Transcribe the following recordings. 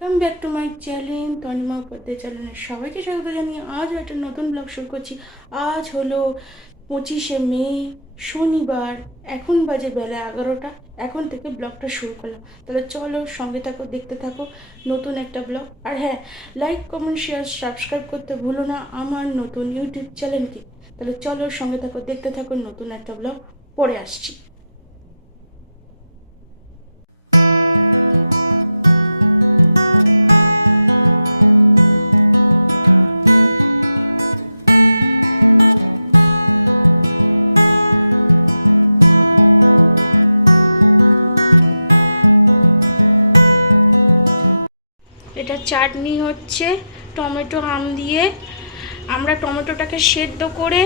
Welcome back to my channel Tanima Upadhyay চ্যানেলের সবাইকে স্বাগত জানিয়ে আজও একটা নতুন ব্লগ শুরু করছি। আজ হলো পঁচিশে মে, শনিবার, এখন বাজে বেলা এগারোটা, এখন থেকে ব্লগটা শুরু করলাম। তাহলে চলো সঙ্গে থাকো, দেখতে থাকো নতুন একটা ব্লগ আর হ্যাঁ লাইক কমেন্ট শেয়ার সাবস্ক্রাইব করতে ভুলো না আমার নতুন ইউটিউব চ্যানেলকে তাহলে চলো সঙ্গে থাকো, দেখতে থাকো নতুন একটা ব্লগ পরে আসছি। এটা চাটনি হচ্ছে টমেটো আম দিয়ে। আমরা টমেটোটাকে সেদ্ধ করে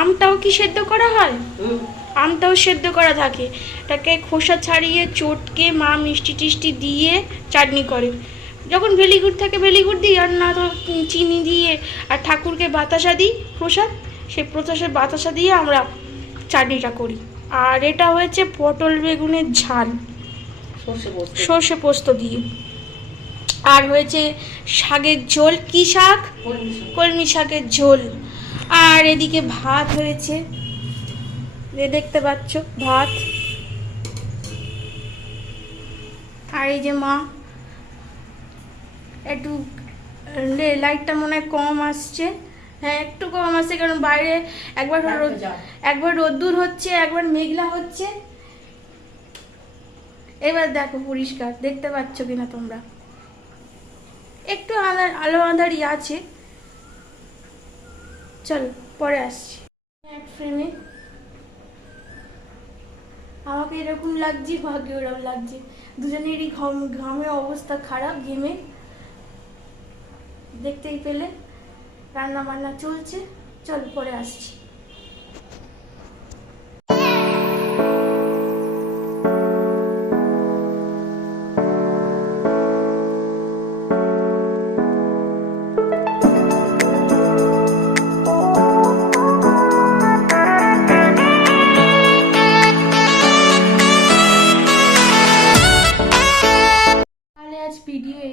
আমটাও কি সেদ্ধ করা হয়? আমটাও সেদ্ধ করা থাকে। এটাকে খোসা ছাড়িয়ে চটকে মা মিষ্টি টিষ্টি দিয়ে চাটনি করে। যখন ভেলিগুড় থাকে ভেলিগুড় দিই আর না তো চিনি দিয়ে আর ঠাকুরকে বাতাসা দিই প্রসাদ সেই প্রসাদের বাতাসা দিয়ে আমরা চাটনিটা করি। আর এটা হয়েছে পটল বেগুনের ঝাল। সর্ষে পোস্ত। সর্ষে পোস্ত দিয়ে। আর হয়েছে শাকের ঝোল। কি শাক? কলমি শাকের ঝোল। আর এদিকে ভাত হয়েছে। দেখতে পাচ্ছ ভাত। আর এই যে মা একটু লাইটটা মনে হয় কম আসছে। হ্যাঁ একটু কম আসছে কারণ বাইরে একবার একবার রোদ্দুর হচ্ছে একবার মেঘলা হচ্ছে। এবার দেখো পরিষ্কার দেখতে পাচ্ছ কিনা তোমরা? একটু আলো আঁধারি আছে। চল, পরে আসছি। এক ফ্রেমে আমাকে এরকম লাগছে, ভাগ্য ওরকম লাগছে। দুজনেরই ঘাম, ঘামে অবস্থা খারাপ, ঘেমে। দেখতেই পেলে রান্না বান্না চলছে। চল, পরে আসছি।